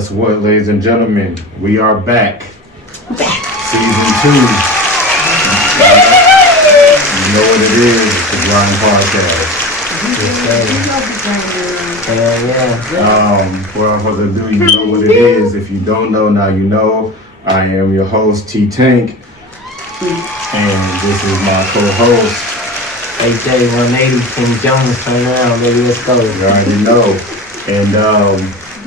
Guess what, ladies and gentlemen? We are back. Season 2. You know what it is. It's the Grind Podcast. Without further ado, you know what it is. If you don't know, now you know. I am your host, T-Tank. And this is my co-host, AJ180, King Jones. Turn around, baby, let's go. You already know. And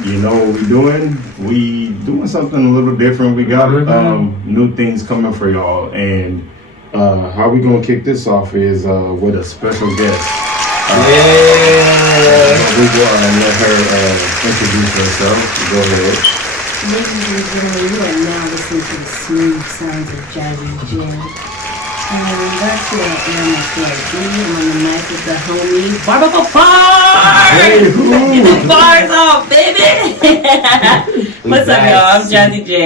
you know what we doing? We doing something a little different. We got new things coming for y'all. And how we gonna kick this off is with a special guest. We go and let her introduce herself. Go ahead. Ladies and gentlemen, you are now listening to the smooth sounds of Jasmine Jackson. That's who I am, that's who I be. I'm on the mic with the homie Get the bars off, baby! What's up, y'all? I'm Jazzy J.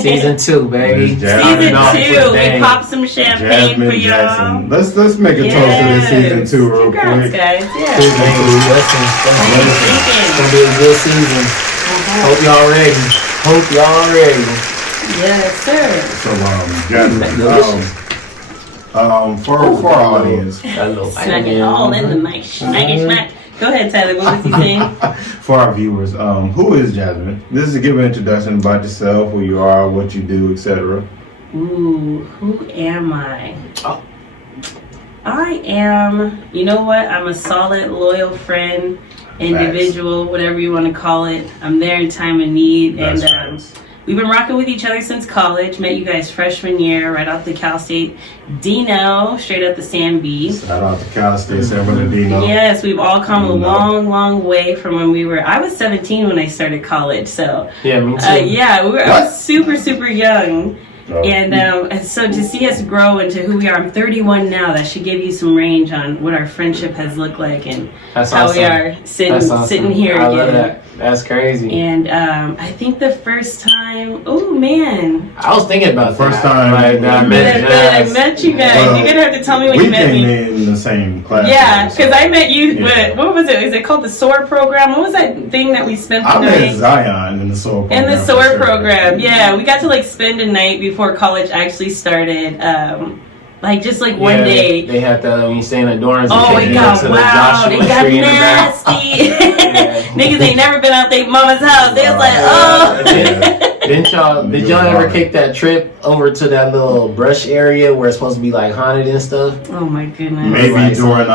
Season 2, baby. Season 2. We popped some champagne for y'all. Jackson. Let's make a toast to this season 2 real quick. Congrats, guys. Yeah. Season 2, listen. It's gonna be a good season. Hope y'all ready. Yes, sir. So, Jasmine, for our audience, Smack it all in the mic. Smack. Go ahead, Tyler. What was he saying? For our viewers, who is Jasmine? This is a give an introduction about yourself, who you are, what you do, etc. Ooh, who am I? I am, you know what? I'm a solid, loyal friend, individual, whatever you want to call it. I'm there in time of need. That's and we've been rocking with each other since college. Met you guys freshman year, right off the Cal State Dino, straight up the San B. Shout out to Cal State, San Bernardino. Yes, we've all come a long, long way from when I was 17 when I started college. So yeah, me too. I was super, super young. And so to see us grow into who we are, I'm 31 now. That should give you some range on what our friendship has looked like and how we are sitting here again. I love that. That's crazy. And I think the first time, oh man, I was thinking about the first time I met you guys. You're gonna have to tell me when you met me. We came in the same class. Yeah, because I met you. Yeah. What was it? Is it called the SOAR program? What was that thing that we spent the night? I met Zion in the SOAR program. In the SOAR program, yeah, we got to spend a night before college actually started. One day. They had that when you stay in the dorms. Oh, it got wow. It got nasty. Niggas ain't never been out their mama's house. They was like, oh. Did y'all ever take that trip over to that little brush area where it's supposed to be haunted and stuff? Oh my goodness. Maybe during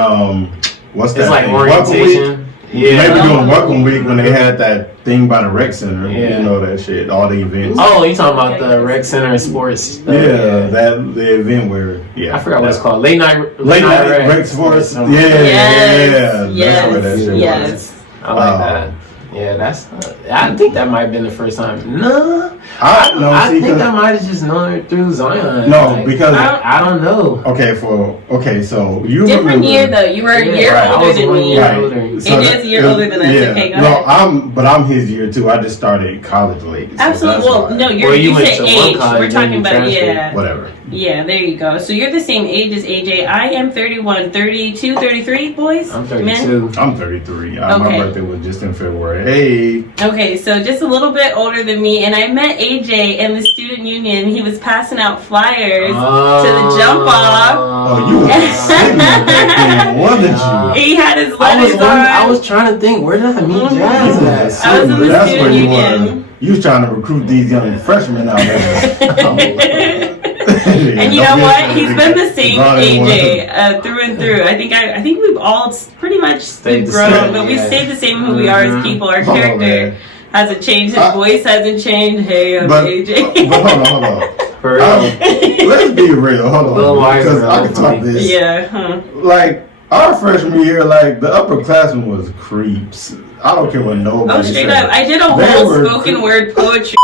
what's that? It's like orientation. Yeah. Maybe during Welcome Week when they had that thing by the rec center. Yeah. You know that shit. All the events. Oh, you talking about the rec center sports stuff? Yeah, the event where I forgot what it's called. Late night rec sports. Yeah. That's where that shit was. I like that. Yeah, I think that might have been the first time. No, I think I might have just known her through Zion. No, because I don't know. Okay, so you different year though. You were a year older than me. Right. So AJ's a year older than us. Yeah. Okay, go ahead. I'm his year too. I just started college late. So absolutely. Well, no, you said age. We're talking about whatever. Yeah, there you go. So you're the same age as AJ. I am 31, 32, 33, boys? I'm 32. I'm 33. My birthday was just in February. Hey. Okay, so just a little bit older than me. And I met AJ in the student union. He was passing out flyers to the jump off. Oh, you were sitting there, wasn't you? He had his letters on. I was trying to think, where did I meet Jazz at? I was in the student union. You was trying to recruit these young freshmen out there. And you know what? He's been the same AJ through and through. I think we've all pretty much grown, but we stayed the same who we are as people. Our character hasn't changed. His voice hasn't changed. Hey, I'm AJ. But hold on. Let's be real. Hold on. Because I can talk this. Yeah. Our freshman year, the upperclassmen was creeps. I don't care what nobody said. Straight up. I did a whole spoken word poetry.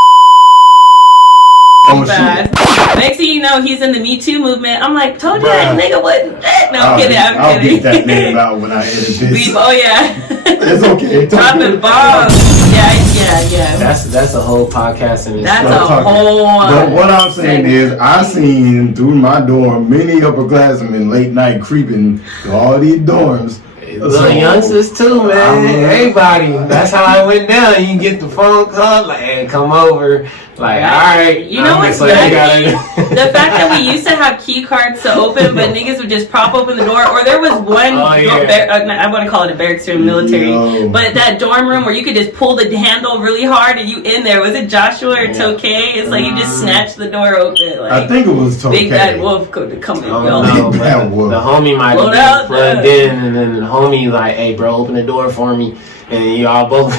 Bad. Next thing you know, he's in the Me Too movement. I'm like, told you that nigga wasn't that. No, I'm kidding. I'll beat that name out when I edit this. Oh yeah. It's okay. Dropping bombs. Yeah. That's a whole podcast in itself. That's a whole. But what I'm saying is, I seen through my dorm many upperclassmen late night creeping to all these dorms. The youngsters too, man. Everybody. That's how I went down. You get the phone call, like, hey, come over. Like, all right. You know what's funny? The fact that we used to have key cards to open, but niggas would just prop open the door. Or there was one, I want to call it a barracks room, military, but that dorm room where you could just pull the handle really hard and you in there. Was it Joshua or Tokay? It's like you just snatch the door open. Like, I think it was Tokay. Big Bad Wolf could come in. The homie might have been plugged in, and then the homie like, hey, bro, open the door for me. And y'all both.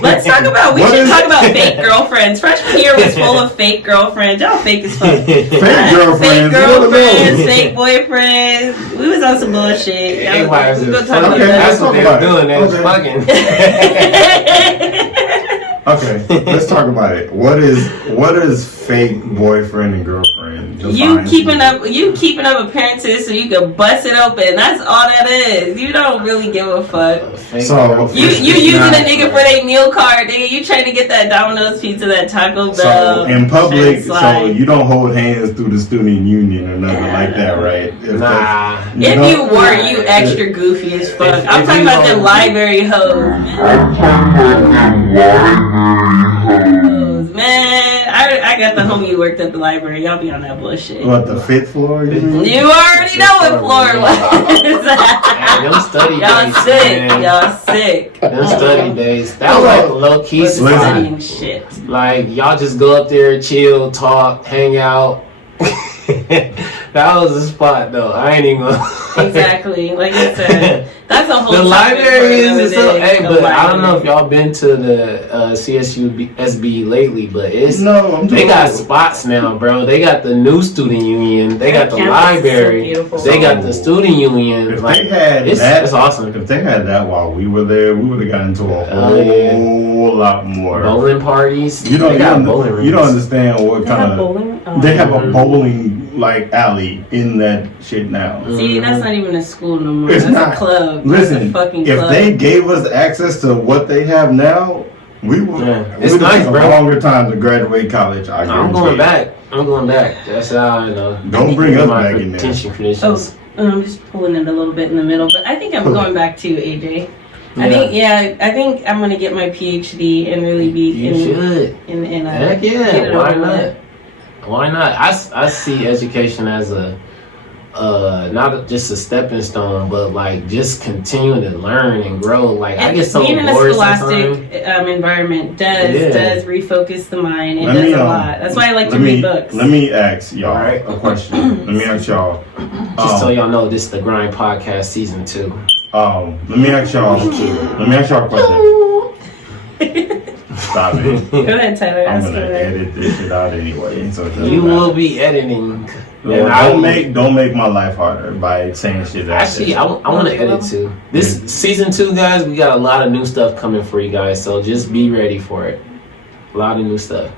Let's talk about. We should talk about fake girlfriends. Freshman year was full of fake girlfriends. Y'all fake as fuck. Fake girlfriends, fake boyfriends. We was on some bullshit. That's what they were doing. They was fucking. Okay, let's talk about it. What is fake boyfriend and girlfriend? You keeping up appearances so you can bust it open. That's all that is. You don't really give a fuck. So you using a nigga for their meal card, nigga. You trying to get that Domino's pizza, that Taco Bell. So in public, so you don't hold hands through the student union or nothing like that, right? You extra goofy as fuck. I'm talking about them library hoes. Man, I got the homie who worked at the library. Y'all be on that bullshit. What, the 5th floor? You already know what floor it was. Them study days. Y'all sick. Them study days. That was like low key studying shit. Like y'all just go up there, chill, talk, hang out. That was the spot though. I ain't even gonna. Exactly. Like I said, that's a whole. The library is so. Hey, but I don't know if y'all been to the CSU SB lately, but they got spots now, bro. They got the new student union. They got the library. They got the student union. If they had that, it's awesome. If they had that while we were there, we would have gotten into a whole lot more bowling parties. You don't understand what kind of bowling. They have a bowling like alley in that shit now. See, that's not even a school no more. It's that's not. A club. Listen, that's a fucking if club. they gave us access to what they have now, we would. It's nice, bro. A longer time to graduate college. I'm going back. That's how I know. Don't bring us back in there. Credentials. I'm just pulling it a little bit in the middle, but I think I'm going back to AJ. I think I'm gonna get my PhD and really be Heck yeah, why not? Why not? I see education as a not just a stepping stone, but like just continuing to learn and grow. Like I get so being in a bored scholastic environment does refocus the mind. It does a lot. That's why I like to read books. Let me ask y'all a question. Let me ask y'all. Just so y'all know, this is the Grind Podcast Season 2. Let me ask y'all a question. Stop it. Go ahead, Tyler. I'm gonna edit this shit out anyway. So you will be editing. Don't make my life harder by saying shit. Actually, I want to edit too. This Season 2, guys, we got a lot of new stuff coming for you guys. So just be ready for it. A lot of new stuff.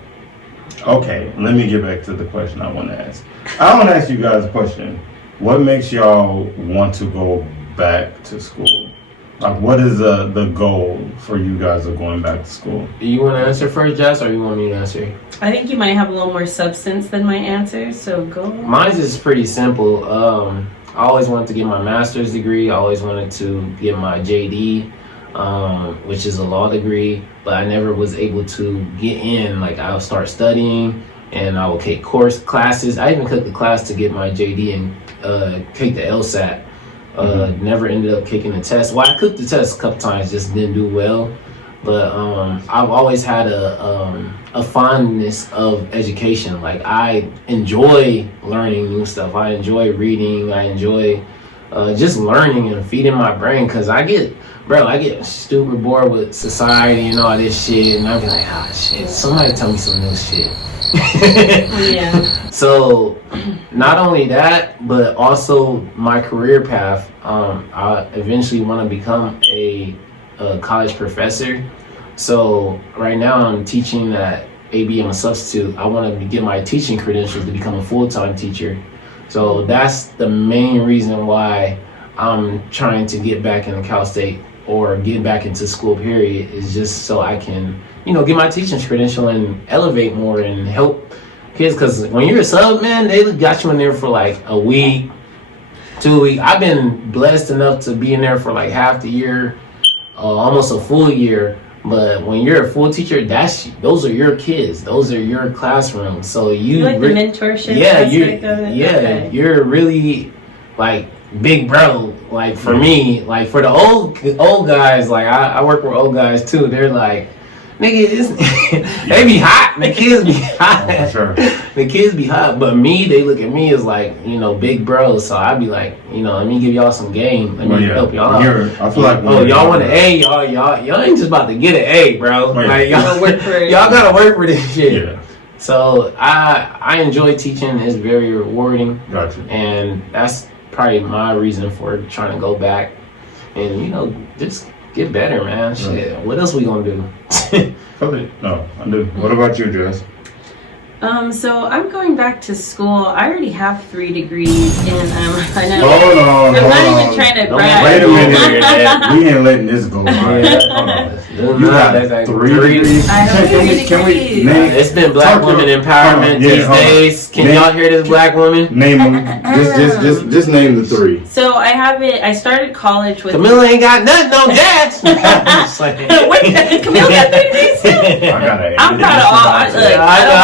Okay, let me get back to the question I want to ask. I want to ask you guys a question. What makes y'all want to go back to school? Like, what is the goal for you guys of going back to school? You want to answer first, Jess, or you want me to answer? I think you might have a little more substance than my answer, so go. Mine's is pretty simple. I always wanted to get my master's degree. I always wanted to get my JD, which is a law degree, but I never was able to get in. Like, I'll start studying, and I will take classes. I even took the class to get my JD and take the LSAT. Never ended up kicking the test. Well, I took the test a couple times, just didn't do well. But I've always had a fondness of education. Like, I enjoy learning new stuff. I enjoy reading. I enjoy just learning and feeding my brain. Because I get stupid bored with society and all this shit. And I be like, shit, somebody tell me some new shit. Yeah. So not only that, but also my career path. I eventually want to become a college professor. So right now I'm teaching at AB. I'm a substitute. I want to get my teaching credentials to become a full-time teacher. So that's the main reason why I'm trying to get back into Cal State or get back into school, period, is just so I can, get my teaching credential and elevate more and help kids. Because when you're a sub, man, they got you in there for like a week, 2 weeks. I've been blessed enough to be in there for like half the year, almost a full year. But when you're a full teacher, those are your kids. Those are your classrooms. So you like the mentorship aspect of it? Yeah, okay. You're really like big bro. Like for me, like for the old guys, like I work with old guys too. They're like, nigga, they be hot. The kids be hot. Oh, sure. The kids be hot. But me, they look at me as like, big bros. So I be like, let me give y'all some game. Let me help y'all out. I feel like y'all want an A, y'all ain't just about to get an A, bro. Like y'all work for it. Y'all gotta work for this shit. Yeah. So I enjoy teaching. It's very rewarding. Gotcha. And that's probably my reason for trying to go back and just get better, man. Shit. What else we gonna do? No, I do. What about you, Jess? So I'm going back to school. I already have 3 degrees, and I know. Hold on. I'm not even trying to brag. Wait a minute. We ain't letting this go by. You got 3 degrees. I have 3 degrees. Name? It's been Black women empowerment these days. Can y'all hear this, Black woman? Name them. Just name the 3. So I have it. I started college with. Camilla ain't got nothing on that. Wait, Camille got 3 degrees too. I'm proud of all.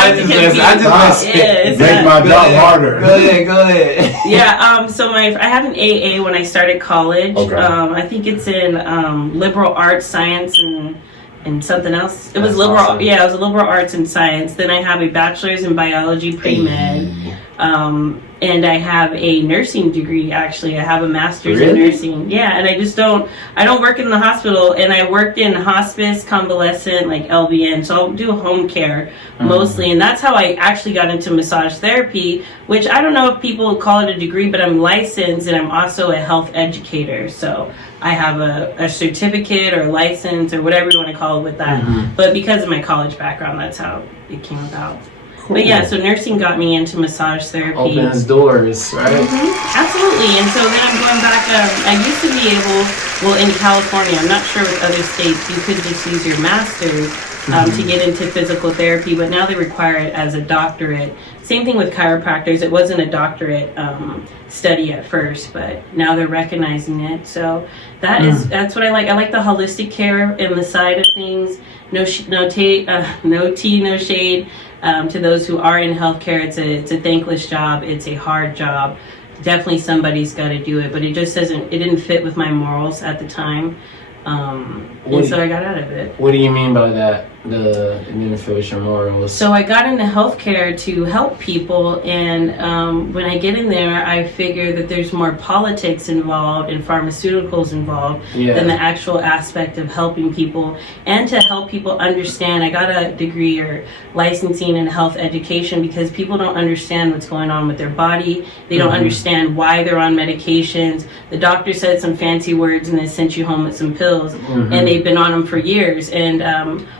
I just make my job harder. Go ahead. Yeah. So I have an AA when I started college. Okay. I think it's in liberal arts, science, and something else. It was liberal. Awesome. Yeah, it was a liberal arts and science. Then I have a bachelor's in biology pre-med. And I have a nursing degree, actually. I have a master's in nursing. Yeah, and I don't work in the hospital, and I worked in hospice, convalescent, like LVN, so I'll do home care mostly, and that's how I actually got into massage therapy, which I don't know if people call it a degree, but I'm licensed, and I'm also a health educator, so I have a certificate or license or whatever you want to call it with that, but because of my college background, that's how it came about. Cool. But yeah, so nursing got me into massage therapy. Opens doors, right? Absolutely. And so then I'm going back. I used to be able, in California, I'm not sure with other states, you could just use your master's to get into physical therapy, but now they require it as a doctorate. Same thing with chiropractors. It wasn't a doctorate study at first, but now they're recognizing it. So that's what I like. I like the holistic care and the side of things. No tea, no shade. To those who are in healthcare, it's a thankless job. It's a hard job. Definitely somebody's got to do it, but it didn't fit with my morals at the time. And so I got out of it. What do you mean by that? It didn't fit with your morals? So I got into healthcare to help people, and when I get in there, I figure that there's more politics involved and pharmaceuticals involved than the actual aspect of helping people, and to help people understand. I got a degree or licensing in health education because people don't understand what's going on with their body. They don't understand why they're on medications. The doctor said some fancy words and then sent you home with some pills, and they've been on them for years. And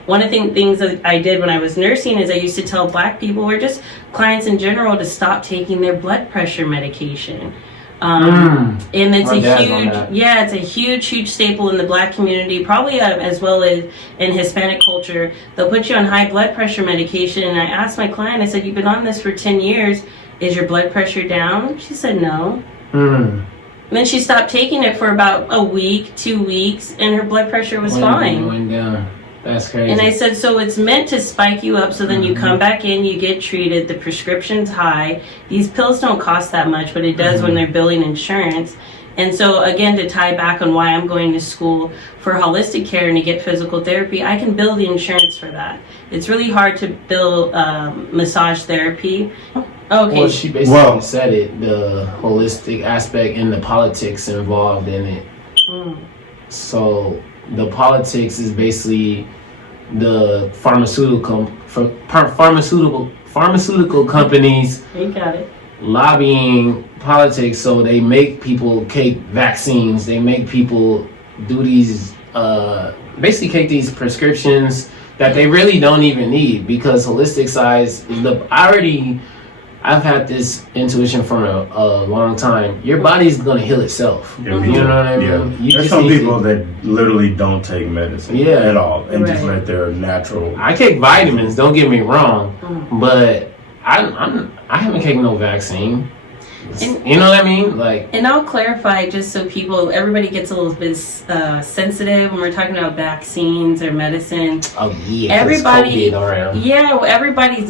one of the things that I did when I was nursing is I used to tell Black people, or just clients in general, to stop taking their blood pressure medication. And it's it's a huge staple in the Black community, probably as well as in Hispanic culture. They'll put you on high blood pressure medication, and I asked my client, I said, you've been on this for 10 years. Is your blood pressure down? She said no. And then she stopped taking it for about a week, 2 weeks, and her blood pressure was fine. Went down. That's crazy. And I said, so it's meant to spike you up, so then you come back in, you get treated, the prescription's high. These pills don't cost that much, but it does when they're billing insurance. And so, again, to tie back on why I'm going to school for holistic care and to get physical therapy, I can bill the insurance for that. It's really hard to bill massage therapy. Okay. Well, she basically said it, the holistic aspect and the politics involved in it. So the politics is basically the pharmaceutical companies lobbying politics, so they make people take vaccines, they make people do these basically take these prescriptions that they really don't even need, because holistic size is I've had this intuition for a long time. Your body's gonna heal itself. You know what I mean? Yeah. There's some people that literally don't take medicine at all, and just let their natural. I take vitamins. Don't get me wrong, but I haven't taken no vaccine. You know what I mean? Like, and I'll clarify just so everybody gets a little bit sensitive when we're talking about vaccines or medicine. Oh yeah, everybody's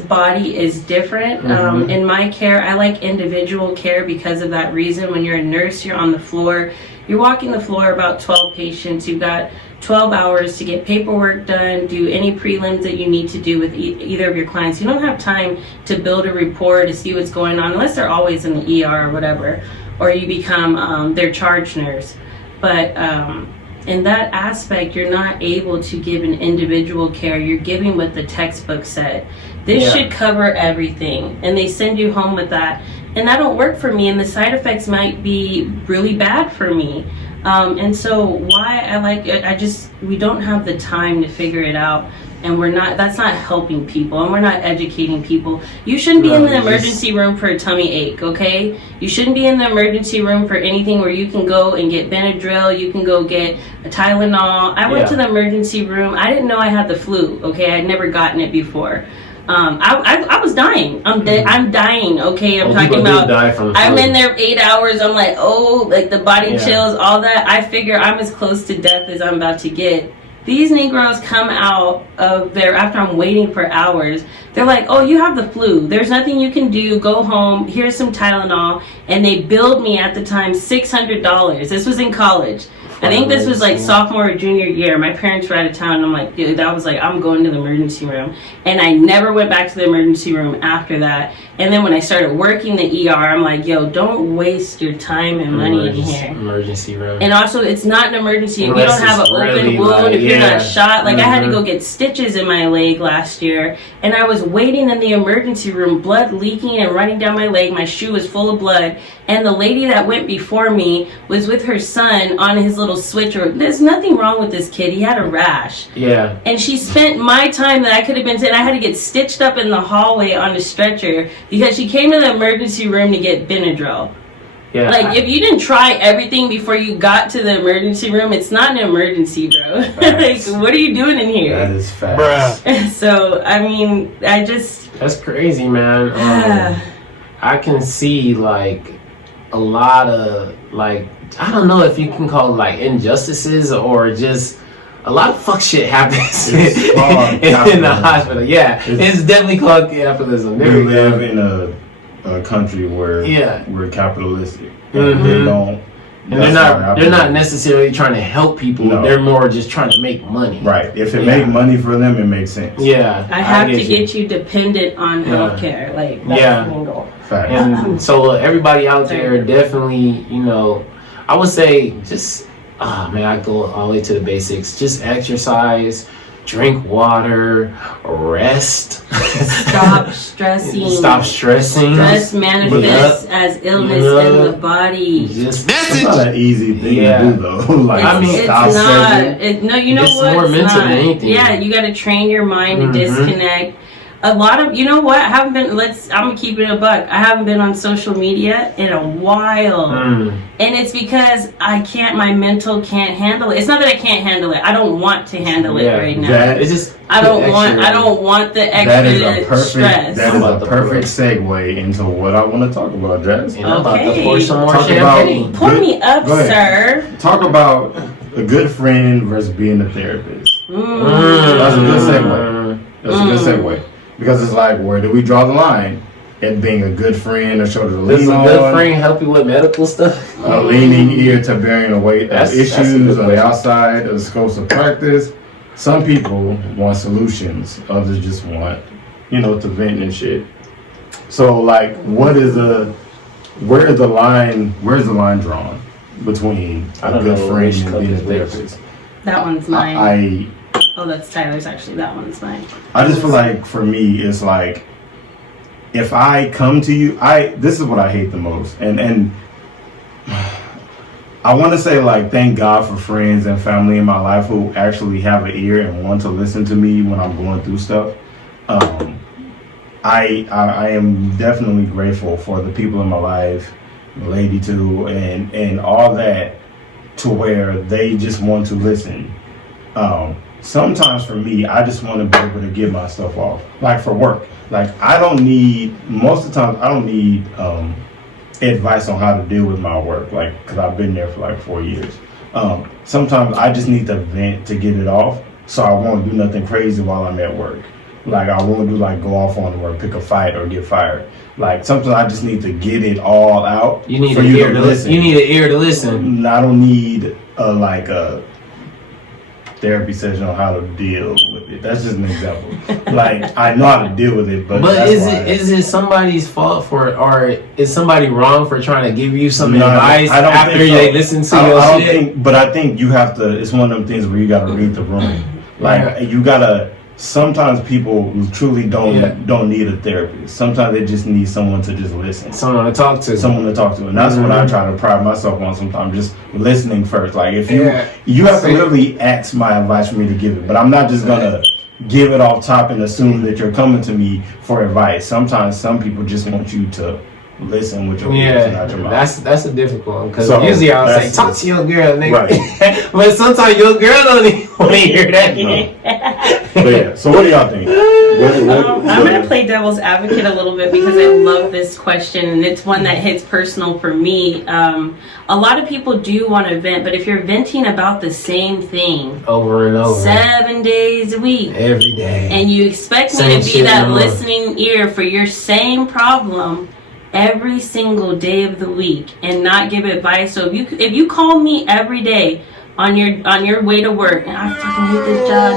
body is different. In my care, I like individual care because of that reason. When you're a nurse, you're on the floor. You're walking the floor about 12 patients. You've got 12 hours to get paperwork done, do any prelims that you need to do with either of your clients. You don't have time to build a rapport to see what's going on unless they're always in the ER or whatever, or you become their charge nurse. But in that aspect, you're not able to give an individual care. You're giving what the textbook said. This should cover everything, and they send you home with that. And that don't work for me, and the side effects might be really bad for me. And so why I like it, we don't have the time to figure it out, and that's not helping people, and we're not educating people. You shouldn't be in the emergency room for a tummy ache, okay? You shouldn't be in the emergency room for anything where you can go and get Benadryl, you can go get a Tylenol. I went to the emergency room. I didn't know I had the flu, okay? I'd never gotten it before. I was dying. I'm dying. Okay, I'm talking about. I'm in there 8 hours. I'm like, like the body chills, all that. I figure I'm as close to death as I'm about to get. These Negroes come out of there after I'm waiting for hours. They're like, oh, you have the flu. There's nothing you can do. Go home. Here's some Tylenol. And they billed me at the time $600. This was in college. I think this was like sophomore or junior year. My parents were out of town, and I'm like, dude, that was like, I'm going to the emergency room. And I never went back to the emergency room after that. And then when I started working the ER, I'm like, yo, don't waste your time and money in here. Emergency room. And also, it's not an emergency. If you don't have an open wound, if you're not shot. Like, I had to go get stitches in my leg last year. And I was waiting in the emergency room, blood leaking and running down my leg. My shoe was full of blood. And the lady that went before me was with her son on his little switcher. There's nothing wrong with this kid. He had a rash. Yeah. And she spent my time that I could have been and I had to get stitched up in the hallway on a stretcher because she came to the emergency room to get Benadryl. Yeah. Like, if you didn't try everything before you got to the emergency room, it's not an emergency, bro. Like, what are you doing in here? That is fast. So, I mean, That's crazy, man. I can see, like, a lot of, like, I don't know if you can call it, like, injustices or just a lot of fuck shit happens in the hospital. Yeah, it's definitely called capitalism. We live in a country where we're capitalistic. And they don't. And they're not necessarily trying to help people. No. They're more just trying to make money. Right. If it makes money for them, it makes sense. Yeah. I have to get you dependent on healthcare. Like, that's the goal. And so everybody out there definitely, you know, I would say just, I go all the way to the basics. Just exercise, drink water, rest. Stop stressing. Stress manifests as illness in the body. It's not an easy thing to do, though. Like, it's not. You know what? More mental than anything. Yeah, you got to train your mind to disconnect. A lot of, you know what? I'm gonna keep it a buck. I haven't been on social media in a while. And it's because my mental can't handle it. It's not that I can't handle it. I don't want to handle it right now. I don't want the extra stress. That is a perfect segue into what I want to talk about, Jazz. Okay. Pour some more champagne. Pour me up, sir. Talk about a good friend versus being a therapist. That's a good segue. That's a good segue. Because it's like, where do we draw the line? At being a good friend, a shoulder to lean on. Does a good friend help you with medical stuff? A leaning ear to bearing the weight of issues on the outside of the scopes of practice. Some people want solutions. Others just want, to vent and shit. So, like, where's the line drawn between a good friend and being a therapist? That one's mine. Oh, that's Tyler's actually. That one's mine. I just feel like, for me, it's like, if I come to you, this is what I hate the most. And I want to say, like, thank God for friends and family in my life who actually have an ear and want to listen to me when I'm going through stuff. I am definitely grateful for the people in my life, the lady too, and all that, to where they just want to listen. Sometimes for me, I just want to be able to get my stuff off, like for work. Like, most of the time, I don't need advice on how to deal with my work, like, because I've been there for like 4 years. Sometimes I just need to vent to get it off, so I won't do nothing crazy while I'm at work. Like, I won't do like go off on work, pick a fight, or get fired. Like, sometimes I just need to get it all out. You need an ear to listen. You need an ear to listen. I don't need a therapy session on how to deal with it. That's just an example. Like, I know how to deal with it, but is it somebody's fault for it, or is somebody wrong for trying to give you some advice after they listen to your shit? But I think you have to. It's one of them things where you got to read the room. Like, you gotta. Sometimes people who truly don't need a therapist. Sometimes they just need someone to just listen. Someone to talk to. And that's what I try to pride myself on sometimes, just listening first. Like, if you have to literally ask my advice for me to give it. But I'm not just gonna give it off top and assume that you're coming to me for advice. Sometimes some people just want you to listen with your ears and not your mouth. That's a difficult one, because usually I'll say talk to your girl, nigga. Right. But sometimes your girl don't even want to hear that. But so what do y'all think? I'm going to play devil's advocate a little bit because I love this question, and it's one that hits personal for me. A lot of people do want to vent, but if you're venting about the same thing over and over 7 days a week, every day, and you expect me to be that listening ear for your same problem every single day of the week and not give advice. So if you call me every day on your way to work, and I fucking hate this job,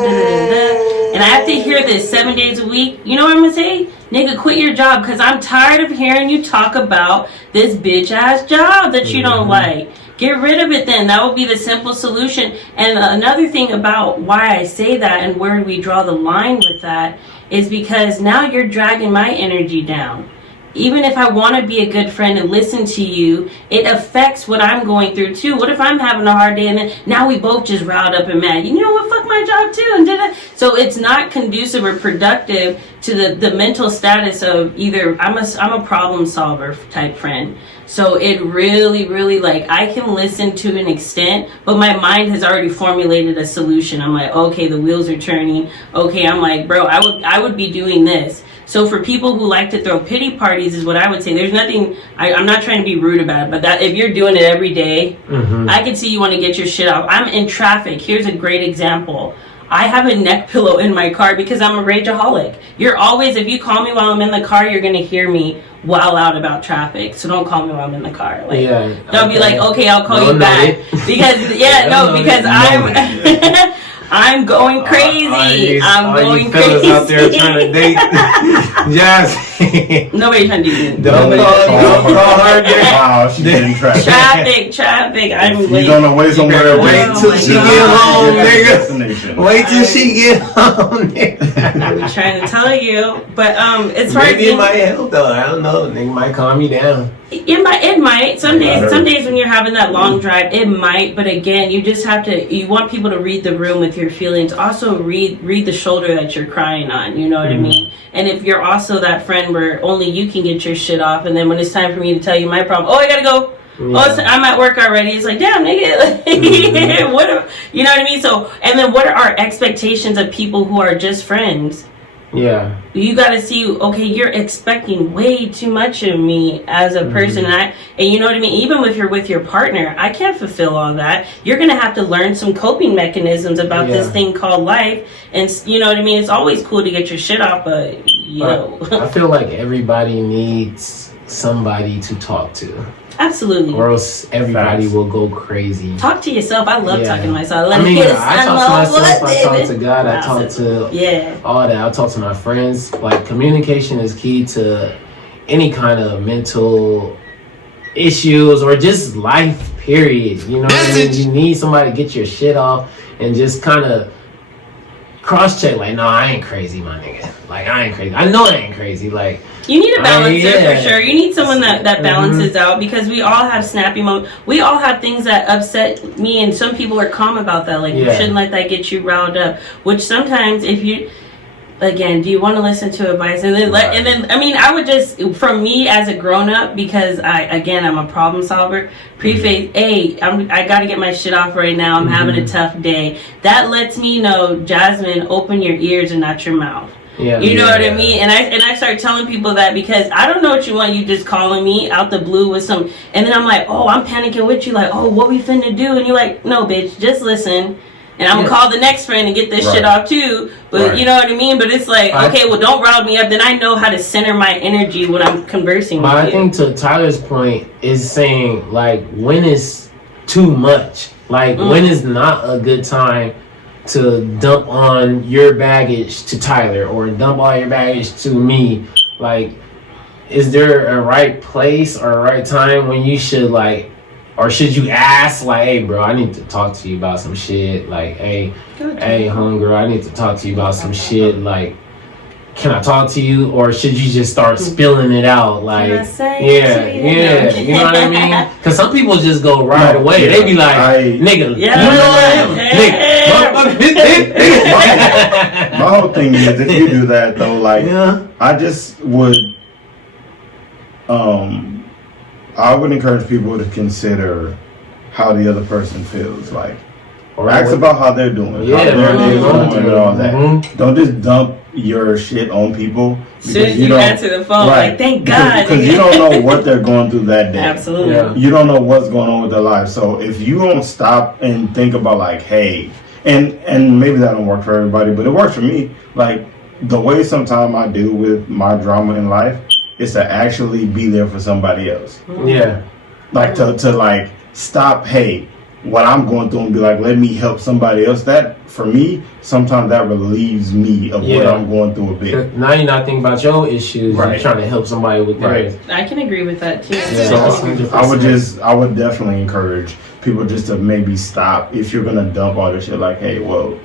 and I have to hear this 7 days a week, you know what I'm gonna say? Nigga, quit your job, because I'm tired of hearing you talk about this bitch ass job that you don't like. Get rid of it then. That would be the simple solution. And another thing about why I say that and where we draw the line with that is because now you're dragging my energy down. Even if I want to be a good friend and listen to you, it affects what I'm going through too. What if I'm having a hard day and then now we both just riled up and mad? You know what? Fuck my job too. And so it's not conducive or productive to the mental status of either I'm a problem solver type friend. So it really, really, like, I can listen to an extent, but my mind has already formulated a solution. I'm like, okay, the wheels are turning. Okay, I'm like, bro, I would be doing this. So for people who like to throw pity parties is what I would say. There's nothing, I'm not trying to be rude about it, but that if you're doing it every day, I can see you want to get your shit off. I'm in traffic. Here's a great example. I have a neck pillow in my car because I'm a rageaholic. You're always, if you call me while I'm in the car, you're going to hear me while out about traffic. So don't call me while I'm in the car. Like, don't be like, okay, I'll call you back. Because, because I'm going crazy. I'm going crazy. Out there trying to date. Yes. Nobody trying to do Don't call her. Wow, she's in traffic. Traffic. I'm late. You're gonna wait somewhere. Wait till she get home, nigga. Wait till she get home, nigga. I'm trying to tell you, but it's hard. Maybe it might help though. I don't know. Nigga might calm you down. It might. Some days when you're having that long drive, it might. But again, you just have to. You want people to read the room with your feelings. Also, read the shoulder that you're crying on. You know what I mean? And if you're also that friend where only you can get your shit off, and then when it's time for me to tell you my problem, I gotta go. Oh, I'm at work already. It's like, damn, nigga. What? You know what I mean? So, and then what are our expectations of people who are just friends? Yeah. You got to see, okay, you're expecting way too much of me as a person. And you know what I mean? Even if you're with your partner, I can't fulfill all that. You're going to have to learn some coping mechanisms about this thing called life. And you know what I mean? It's always cool to get your shit off, but, you know. I feel like everybody needs somebody to talk to. Absolutely. Or else everybody will go crazy. Talk to yourself. I love talking to myself. I talk to myself. I talk to God. I talk to all that. I talk to my friends. Like, communication is key to any kind of mental issues or just life, period. You know what I mean? You need somebody to get your shit off and just kind of cross-check. Like, no, I ain't crazy, my nigga. Like, I ain't crazy. I know I ain't crazy. Like, you need a balancer for sure. You need someone that balances out, because we all have snappy moments. We all have things that upset me, and some people are calm about that. Like, you shouldn't let that get you riled up. Which sometimes, if you, again, do you want to listen to advice? And then, I mean, I would just, from me as a grown up, because I'm a problem solver. Preface, hey, I got to get my shit off right now. I'm having a tough day. That lets me know, Jasmine, open your ears and not your mouth. Yeah. You know what I mean? And I start telling people that because I don't know what you want. You just calling me out the blue with some, and then I'm like, oh, I'm panicking with you, like, oh, what we finna do? And you're like, no, bitch, just listen. And I'm gonna call the next friend and get this shit off too. But you know what I mean? But it's like, okay, well, don't rile me up. Then I know how to center my energy when I'm conversing with you. I think to Tyler's point is saying, like, when is too much? Like, when is not a good time to dump on your baggage to Tyler or dump all your baggage to me? Like, is there a right place or a right time when you should, like, or should you ask, like, hey, bro, I need to talk to you about some shit. Like, hey, homegirl, I need to talk to you about some shit. Like, can I talk to you? Or should you just start spilling it out? Like, you know what I mean? Because some people just go right away. They be like, nigga, you know what? Nigga. My whole thing is, if you do that, though, like, I just would, I would encourage people to consider how the other person feels. Like, ask about how they're doing, how their day is going, and all that. Don't just dump your shit on people. As soon as you answer the phone, like, thank God. Because you don't know what they're going through that day. Absolutely. Yeah. You don't know what's going on with their life. So if you don't stop and think about, like, hey, and maybe that don't work for everybody, but it works for me. Like, the way sometimes I deal with my drama in life is to actually be there for somebody else. Yeah. Like, to like, stop, hey, what I'm going through and be like, let me help somebody else. That, for me, sometimes that relieves me of what I'm going through a bit. Now you're not thinking about your issues. You're trying to help somebody with theirs. I can agree with that too. So I would definitely encourage people just to maybe stop. If you're going to dump all this shit, like, hey, well,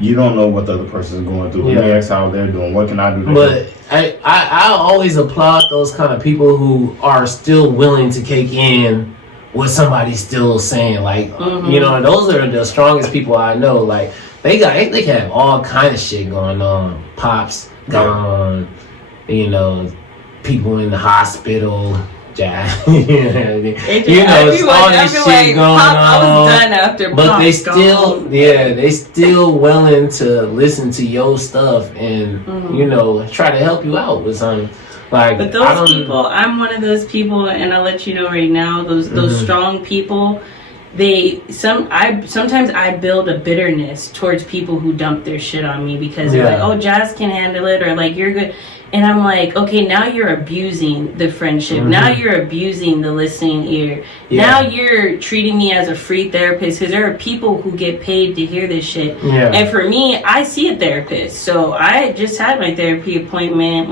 you don't know what the other person is going through. Let me ask how they're doing. What can I do? But I always applaud those kind of people who are still willing to take in what somebody's still saying. Like, you know, those are the strongest people I know. Like, they can have all kind of shit going on. Pops gone, you know, people in the hospital. You know, it's all this shit like, going on. I was done after but Pop they still, they still willing to listen to your stuff and you know, try to help you out with something. Like, but those people, I'm one of those people, and I'll let you know right now. Those strong people, sometimes I build a bitterness towards people who dump their shit on me because they're like, oh, Jazz can handle it, or like, you're good. And I'm like, okay, now you're abusing the friendship. Now you're abusing the listening ear. Now you're treating me as a free therapist, because there are people who get paid to hear this shit. And for me, I see a therapist. So I just had my therapy appointment.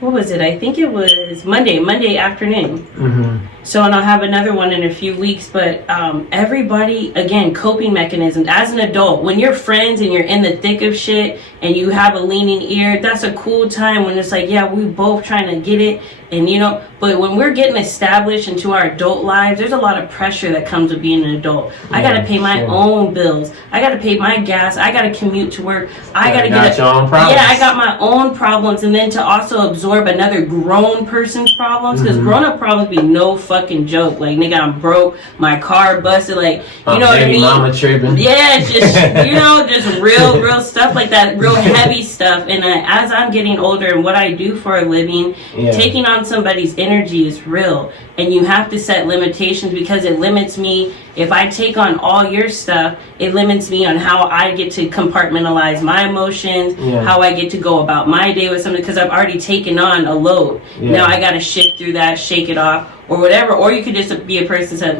What was it? I think it was Monday afternoon. So, and I'll have another one in a few weeks. But everybody, again, coping mechanisms. As an adult, when you're friends and you're in the thick of shit and you have a leaning ear, that's a cool time when it's like, yeah, we both trying to get it. And, you know, but when we're getting established into our adult lives, there's a lot of pressure that comes with being an adult. I got to pay my own bills. I got to pay my gas. I got to commute to work. I got to get your own problems. Yeah, I got my own problems. And then to also absorb another grown person's problems, because grown-up problems be no fucking joke. Like, nigga, I'm broke. My car busted. Like, you know what I mean? Mama tripping. Yeah, just, you know, just real stuff like that. Real heavy stuff. And as I'm getting older and what I do for a living, taking on somebody's energy is real, and you have to set limitations, because it limits me. If I take on all your stuff, it limits me on how I get to compartmentalize my emotions, how I get to go about my day with something, because I've already taken on a load. Now I got to shift through that, shake it off, or whatever. Or you could just be a person that said,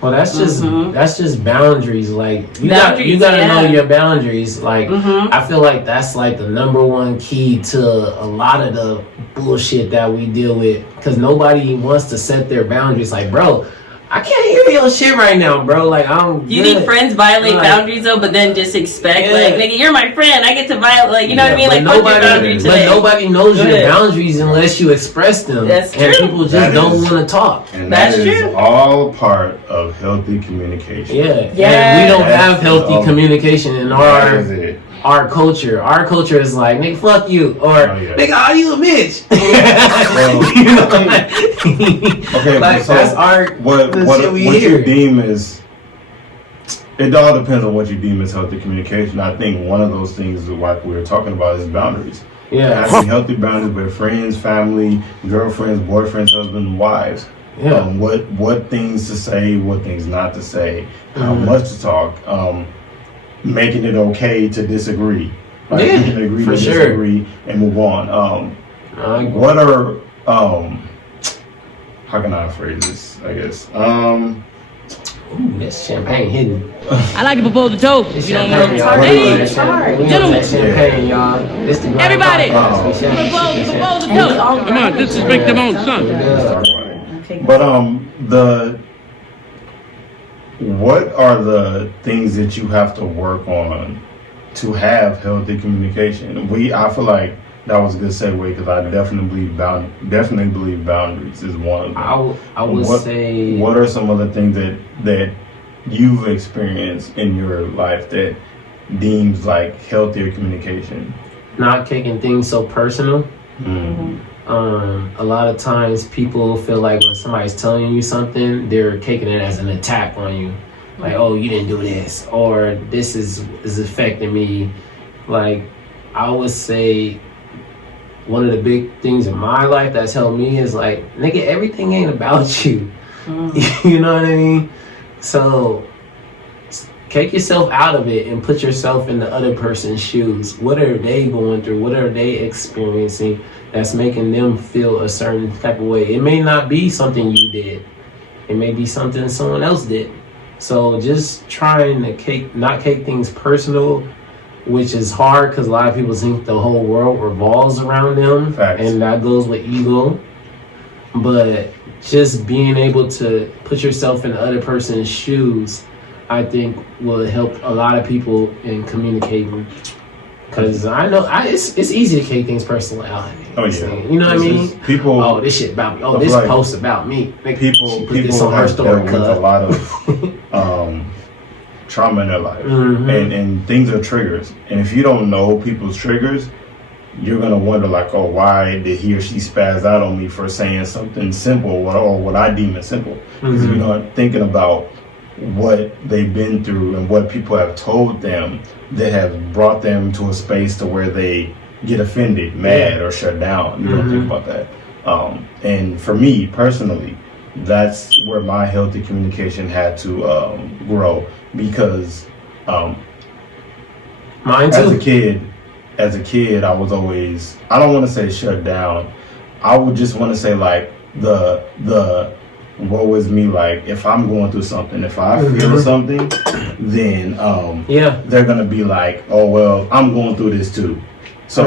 well, that's just boundaries. Like, you gotta know your boundaries. Like, I feel like that's like the number one key to a lot of the bullshit that we deal with, because nobody wants to set their boundaries. Like, bro, I can't hear your shit right now, bro. Like, you think friends violate boundaries though, but then just expect like, nigga, you're my friend, I get to violate, like, you know what I mean? Like, what's your boundary today? But nobody knows your boundaries unless you express them. That's true. And people just don't want to talk. And that's true. All part of healthy communication. And we don't have healthy communication in our culture. Our culture is like, nigga, fuck you, or nigga, are you a bitch? You know, okay, like, so that's what you deem is it all depends on what you deem as healthy communication. I think one of those things, like we were talking about, is boundaries. Yeah. Having healthy boundaries with friends, family, girlfriends, boyfriends, husbands, wives. Yeah. What things to say, what things not to say, how much to talk. Making it okay to disagree. Like, Yeah, you can agree for to sure. disagree and move on. What are how can I phrase this? I guess. Ooh, that's champagne hidden. I like to propose a toast. It's You don't champagne, know. y'all. Hey, It's champagne. We gentlemen. got champagne, y'all. This the Everybody. Propose Propose a toast. Come on, disrespect them own son. But what are the things that you have to work on to have healthy communication? I feel like that was a good segue because I definitely believe boundaries is one of them. I would say. What are some of the things that you've experienced in your life that deems like healthier communication? Not taking things so personal. A lot of times people feel like when somebody's telling you something, they're taking it as an attack on you. Like, oh, you didn't do this, or this is affecting me. Like, I would say one of the big things in my life that's helped me is like, nigga, everything ain't about you. You know what I mean? So take yourself out of it and put yourself in the other person's shoes. What are they going through? What are they experiencing that's making them feel a certain type of way? It may not be something you did. It may be something someone else did. So just trying to not take things personal, which is hard because a lot of people think the whole world revolves around them. Facts. And that goes with ego. But just being able to put yourself in the other person's shoes, I think will help a lot of people in communicating. Because I know it's easy to take things personal out. Oh yeah, you know what I mean? People. Oh, this shit about me. Oh, this post about me. Like, People this on her have story, dealt with a lot of trauma in their life, and things are triggers. And if you don't know people's triggers, you're gonna wonder like, oh, why did he or she spaz out on me for saying something simple or what I deem as simple? Because you're not thinking about what they've been through and what people have told them that have brought them to a space to where they get offended, mad, or shut down. You don't think about that. And for me personally, that's where my healthy communication had to grow because mine too. As a kid, I was always, I don't want to say shut down. I would just want to say like the woe is me, like if I'm going through something, if I feel something, then they're gonna be like, oh well, I'm going through this too. So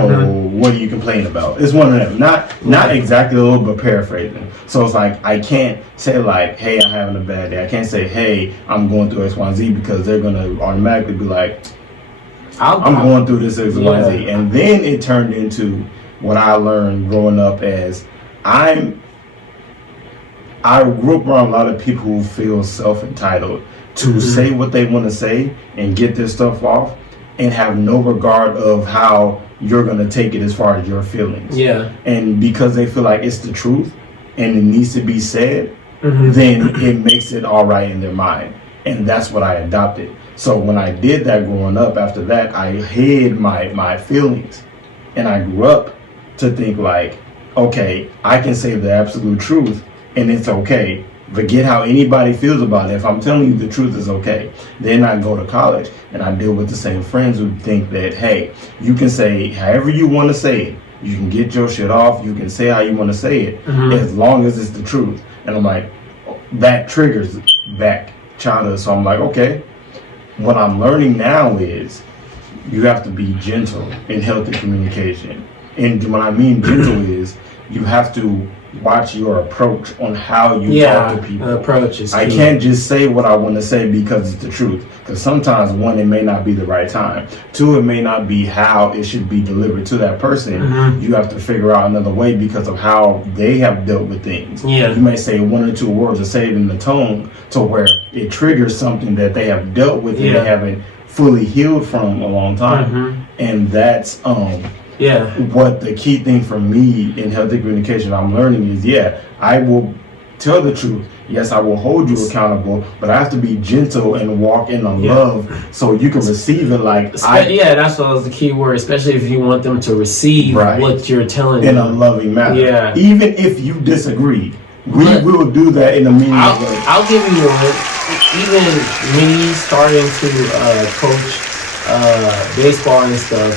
what are you complaining about? It's one of them. Not exactly a little, but paraphrasing. So it's like I can't say like, hey, I'm having a bad day. I can't say, hey, I'm going through X, Y, and Z because they're gonna automatically be like, I'm going through this X, Y, and Z. And then it turned into what I learned growing up as I grew up around a lot of people who feel self-entitled to say what they want to say and get their stuff off and have no regard of how you're going to take it as far as your feelings. Yeah. And because they feel like it's the truth and it needs to be said, then it makes it all right in their mind. And that's what I adopted. So when I did that growing up, after that, I hid my feelings. And I grew up to think like, okay, I can say the absolute truth and it's okay. Forget how anybody feels about it. If I'm telling you the truth, is okay. Then I go to college and I deal with the same friends who think that, hey, you can say however you want to say it. You can get your shit off. You can say how you want to say it as long as it's the truth. And I'm like, that triggers back childhood. So I'm like, okay, what I'm learning now is you have to be gentle in healthy communication. And what I mean gentle is you have to watch your approach on how you talk to people. The approach is key. I can't just say what I want to say because it's the truth. Because sometimes, one, it may not be the right time. Two, it may not be how it should be delivered to that person. You have to figure out another way because of how they have dealt with things. You may say one or two words and say it in the tone to where it triggers something that they have dealt with and they haven't fully healed from a long time. And that's what the key thing for me in healthy communication I'm learning is, I will tell the truth. Yes, I will hold you accountable, but I have to be gentle and walk in the love so you can receive it that's what was the key word, especially if you want them to receive what you're telling them. In a loving manner. Yeah. Even if you disagree, we will do that in a meaningful way. I'll give you one. Even me starting to coach baseball and stuff,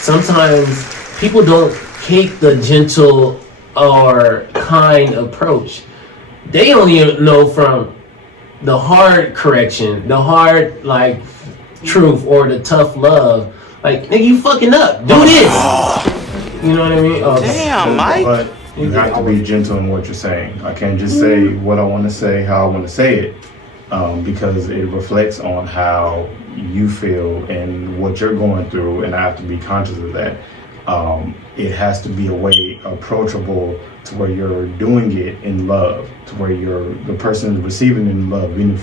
sometimes people don't take the gentle or kind approach. They only know from the hard correction, the hard truth, or the tough love. Like, nigga, you fucking up. Do this. You know what I mean? Damn, Mike. But you have to be gentle in what you're saying. I can't just say what I want to say, how I want to say it, because it reflects on how you feel and what you're going through, and I have to be conscious of that. It has to be a way approachable to where you're doing it in love, to where the person receiving it in love. Even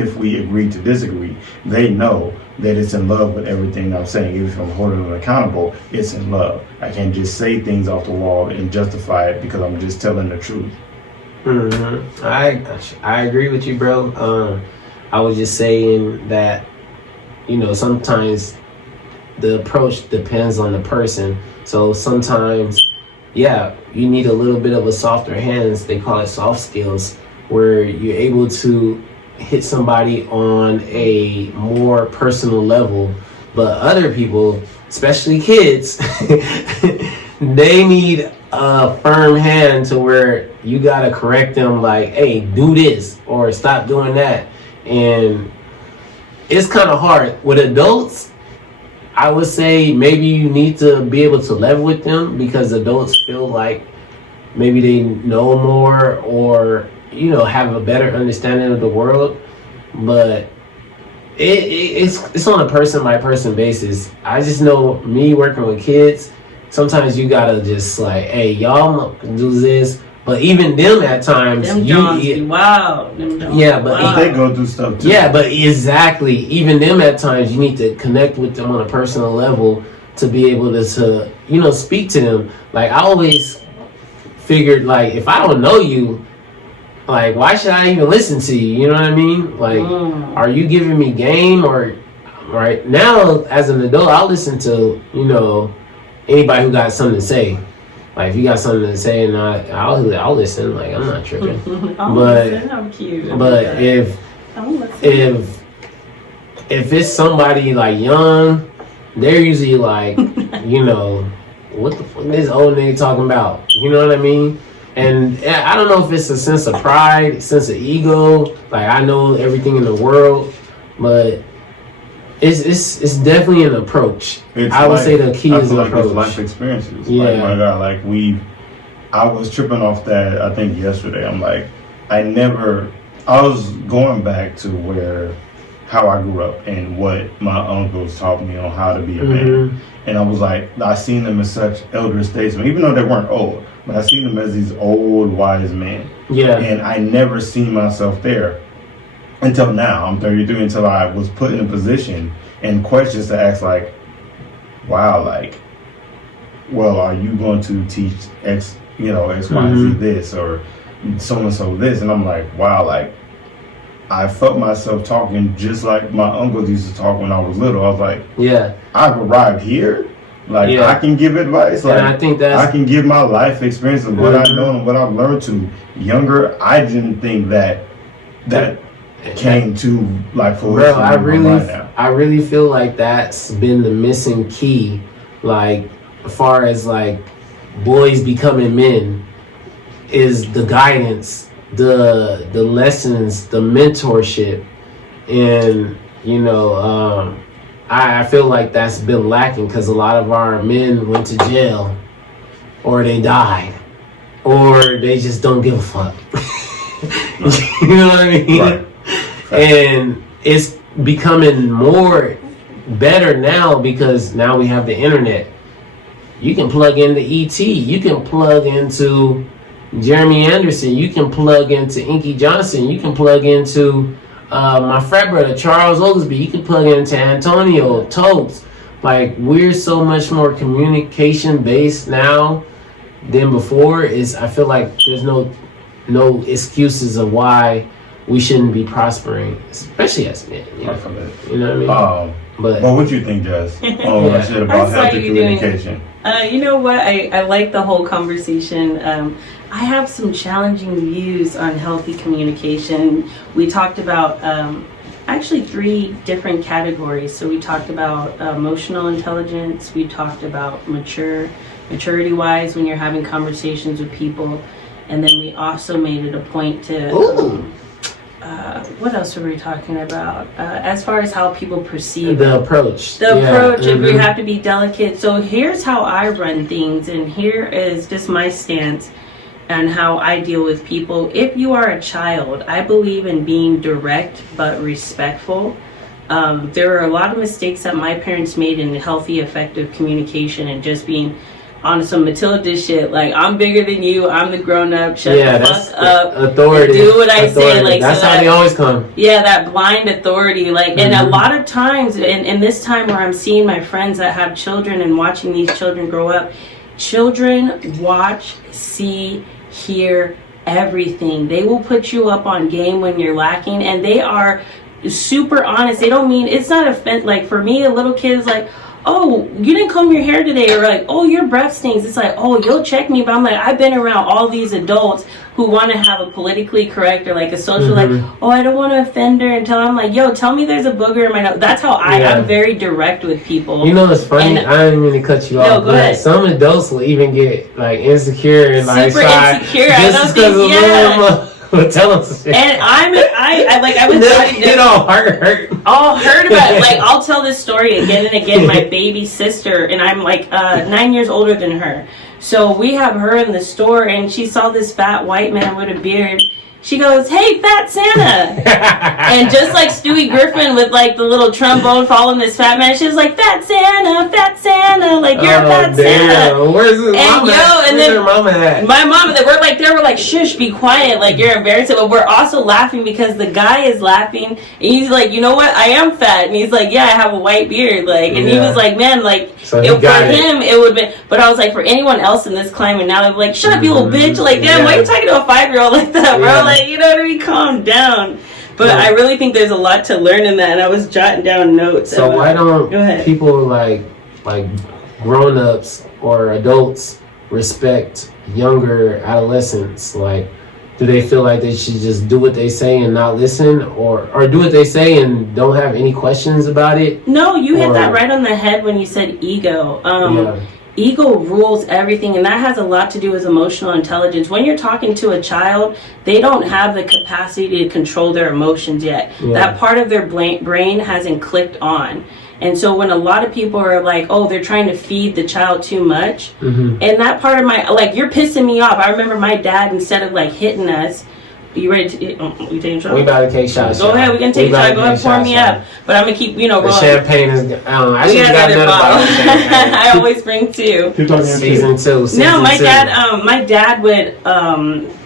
if we agree to disagree, they know that it's in love with everything I'm saying. Even if I'm holding them accountable, it's in love. I can't just say things off the wall and justify it because I'm just telling the truth. Mm-hmm. I agree with you, bro. I was just saying that, sometimes the approach depends on the person. So sometimes, you need a little bit of a softer hands. They call it soft skills, where you're able to hit somebody on a more personal level. But other people, especially kids, they need a firm hand to where you gotta correct them, like, hey, do this or stop doing that. And it's kind of hard with adults. I would say maybe you need to be able to level with them, because adults feel like maybe they know more or have a better understanding of the world. But it's on a person by person basis. I just know, me working with kids, sometimes you gotta just like, hey, y'all do this. But even them at times, but they go through stuff too. Yeah, but exactly. Even them at times, you need to connect with them on a personal level to be able to speak to them. Like, I always figured, like, if I don't know you, like, why should I even listen to you? You know what I mean? Like, are you giving me game? Or right now, as an adult, I'll listen to anybody who got something to say. Like, if you got something to say, and I'll listen. Like, I'm not tripping. I'm cute. But if it's somebody like young, they're usually like, what the fuck is this old nigga talking about? You know what I mean? And I don't know if it's a sense of pride, sense of ego. Like, I know everything in the world, but it's definitely an approach. I would say the key is an approach. It's life experiences. Yeah. Like, my God, I was tripping off that, I think, yesterday. I'm like, I was going back to how I grew up and what my uncles taught me on how to be a man. And I was like, I seen them as such elder statesmen, even though they weren't old, but I seen them as these old, wise men. Yeah. And I never seen myself there until now. I'm 33, until I was put in a position and questions to ask, like, wow, like, well, are you going to teach X, X, Y, and Z this, or so-and-so this? And I'm like, wow, like, I felt myself talking just like my uncles used to talk when I was little. I was like, yeah, I've arrived here. Like, I can give advice. Like, and I think I can give my life experience of what I know and what I've learned to younger. I didn't think that came to like fruition. Bro, I really feel like that's been the missing key. Like, as far as like boys becoming men, is the guidance, the lessons, the mentorship, and I feel like that's been lacking, because a lot of our men went to jail, or they died, or they just don't give a fuck. You know what I mean? Right. And it's becoming more better now, because now we have the internet. You can plug into E.T. You can plug into Jeremy Anderson. You can plug into Inky Johnson. You can plug into my frat brother Charles Oglesby. You can plug into Antonio Tobes. Like, we're so much more communication based now than before. I feel like there's no no excuses of why we shouldn't be prospering, especially as men. You know what I mean? But what you think, Jess? Oh, I said about healthy communication. You know what? I like the whole conversation. I have some challenging views on healthy communication. We talked about actually 3 different categories. So we talked about emotional intelligence. We talked about maturity-wise when you're having conversations with people. And then we also made it a point to... what else were we talking about? As far as how people perceive the approach. We have to be delicate. So here's how I run things, and here is just my stance on how I deal with people. If you are a child, I believe in being direct but respectful. There are a lot of mistakes that my parents made in healthy, effective communication and just being on some Matilda shit, like I'm bigger than you, I'm the grown up, shut the fuck up, authority, do what I say, like that's so how they always come. Yeah, that blind authority, like, and a lot of times, and this time where I'm seeing my friends that have children and watching these children grow up, children watch, see, hear everything. They will put you up on game when you're lacking, and they are super honest. They don't mean, it's not offense. Like for me, a little kid is like, oh, you didn't comb your hair today, or like, oh, your breath stinks. It's like, oh, you'll check me, but I'm like, I've been around all these adults who want to have a politically correct or like a social, like, oh, I don't want to offend her, and I'm like, yo, tell me there's a booger in my nose. That's how I'm very direct with people. You know what's funny? And, I didn't mean to cut you off. Go ahead. Some adults will even get like insecure and like super insecure. Just because of tell us. And I was get all hurt about it. Like I'll tell this story again and again. My baby sister, and I'm like 9 years older than her. So we have her in the store, and she saw this fat white man with a beard. She goes, "Hey, Fat Santa!" And just like Stewie Griffin with like the little trombone following this fat man, she was like, "Fat Santa, like you're a fat Santa." Where's his mama? And then her mama at? My mom, they were like, "Shush, be quiet, like you're embarrassing." But we're also laughing because the guy is laughing, and he's like, "You know what? I am fat," and he's like, "Yeah, I have a white beard," like, and he was like, "Man, like." So for him, it would be, but I was like, for anyone else in this climate now, they'd be like, "Shut up, you little bitch!" Like, damn, why are you talking to a 5-year-old like that, bro? Like, you know what I mean? Calm down. But I really think there's a lot to learn in that, and I was jotting down notes. So why don't people like grown-ups or adults respect younger adolescents? Like, do they feel like they should just do what they say and not listen, or do what they say and don't have any questions about it? No, you hit that right on the head when you said ego. Ego rules everything, and that has a lot to do with emotional intelligence. When you're talking to a child, they don't have the capacity to control their emotions yet. That part of their brain hasn't clicked on. And so when a lot of people are like, oh, they're trying to feed the child too much, and that part of my, like, you're pissing me off. I remember my dad, instead of like hitting us, you ready to, you taking a shot? We about to take shots. Go ahead, we can take a shot. Go ahead, pour me up. But I'm going to keep, rolling. The champagne is, I should have got another bottle of champagne. I always bring 2. Season 2. No, my dad would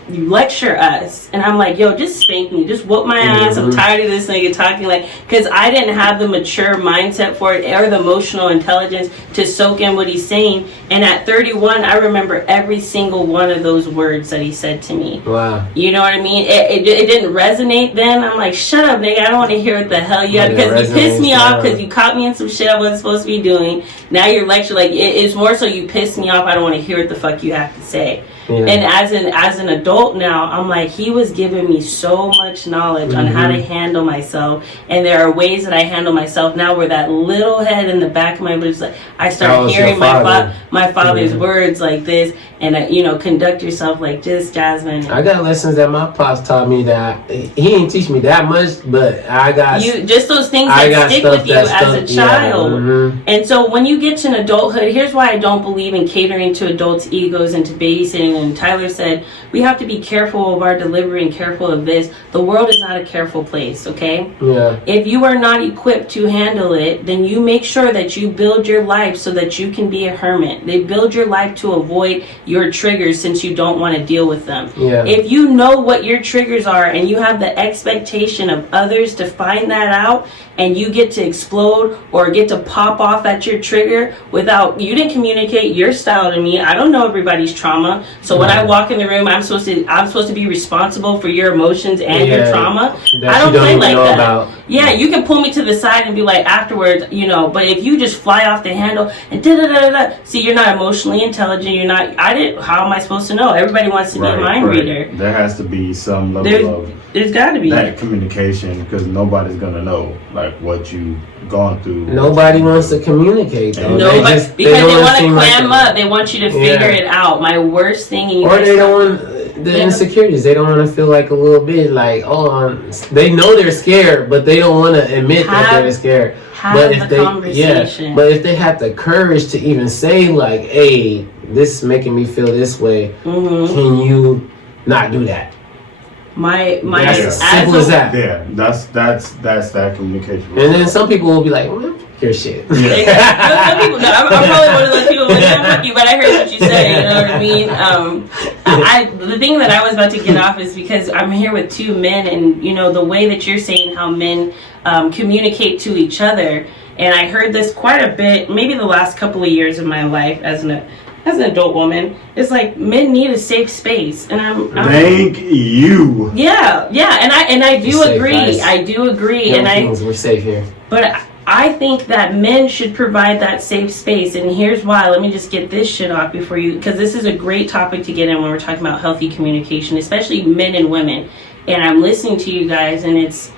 lecture us, and I'm like, yo, just spank me, just whoop my ass. I'm tired of this nigga talking, like, because I didn't have the mature mindset for it or the emotional intelligence to soak in what he's saying. And at 31, I remember every single one of those words that he said to me. Wow. You know what I mean? It didn't resonate then. I'm like, shut up, nigga, I don't want to hear what the hell you have, because you pissed me off because you caught me in some shit I wasn't supposed to be doing. Now you're lecturing, like, it's more so you pissed me off. I don't want to hear what the fuck you have to say. And as an adult now, I'm like, he was giving me so much knowledge on how to handle myself, and there are ways that I handle myself now where that little head in the back of my lips, like, I start hearing my father's words like this, and conduct yourself like this, Jasmine. I got lessons that my pops taught me that he didn't teach me that much, but I got just those things that stick with you as a child. And so when you get to an adulthood, here's why I don't believe in catering to adults' egos and to babysitting. And Tyler said, we have to be careful of our delivery and careful of this. The world is not a careful place, okay? Yeah. If you are not equipped to handle it, then you make sure that you build your life so that you can be a hermit. They build your life to avoid your triggers since you don't want to deal with them. Yeah. If you know what your triggers are and you have the expectation of others to find that out, and you get to explode or get to pop off at your trigger without, you didn't communicate your style to me. I don't know everybody's trauma. So when I walk in the room, I'm supposed to be responsible for your emotions and your trauma. I don't play like that. Yeah, you can pull me to the side and be like afterwards, you know. But if you just fly off the handle and see, you're not emotionally intelligent. You're not. How am I supposed to know? Everybody wants to be a mind reader. There has to be some level of. There's got to be that communication, because nobody's gonna know like what you've gone through. Nobody wants to communicate though. Because they want to clam up. They want you to figure it out. My worst thing, or they don't want the insecurities. They don't want to feel like a little bit like, they know they're scared, but they don't want to admit that they're scared. But if but if they have the courage to even say like, hey, this is making me feel this way, can you not do that? My as simple as that. Yeah, that's that communication. And then some people will be like, well, your shit. Yeah. Some people, I'm probably one of those people like, fuck you, but I heard what you said, you know what I mean? The thing that I was about to get off is because I'm here with two men, and you know, the way that you're saying how men communicate to each other, and I heard this quite a bit, maybe the last couple of years of my life as an adult woman, it's like men need a safe space, and I'm thank you. Yeah, and I do agree. Guys. I do agree, we're safe here. But I think that men should provide that safe space, and here's why. Let me just get this shit off before you, because this is a great topic to get in when we're talking about healthy communication, especially men and women. And I'm listening to you guys, and it's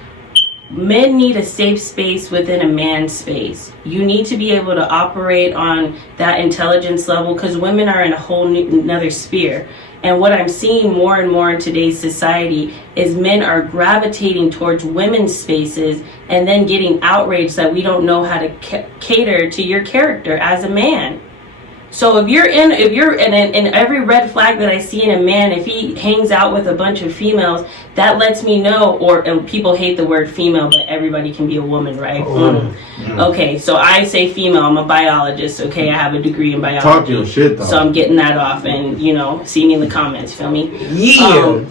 men need a safe space within a man's space. You need to be able to operate on that intelligence level, because women are in a whole another sphere. And what I'm seeing more and more in today's society is men are gravitating towards women's spaces and then getting outraged that we don't know how to cater to your character as a man. So if you're in every red flag that I see in a man, if he hangs out with a bunch of females, that lets me know, and people hate the word female, but everybody can be a woman, right? Okay, so I say female, I'm a biologist, okay? I have a degree in biology. Talk your shit, though. So I'm getting that off, and, you know, see me in the comments, feel me? Yeah.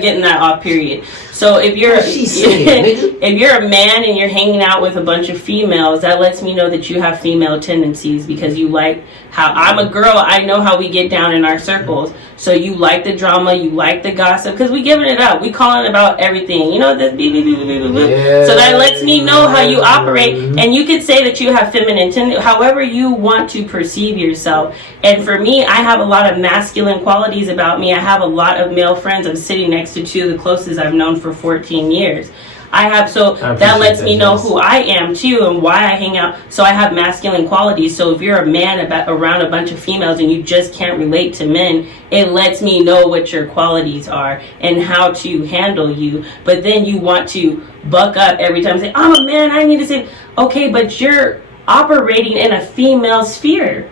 Getting that off, period. So if you're if you're a man and you're hanging out with a bunch of females, that lets me know that you have female tendencies, because you like how I'm a girl. I know how we get down in our circles. So you like the drama, you like the gossip, because we giving it up. We calling about everything. You know, this so that lets me know how you operate. And you could say that you have feminine tendencies, however you want to perceive yourself. And for me, I have a lot of masculine qualities about me. I have a lot of male friends. I'm sitting next to two of the closest I've known for 14 years. That lets me know who I am too, and why I hang out. So I have masculine qualities. So if you're a man around a bunch of females and you just can't relate to men, it lets me know what your qualities are and how to handle you. But then you want to buck up every time and say, I'm a man, I need to say, okay, but you're operating in a female sphere.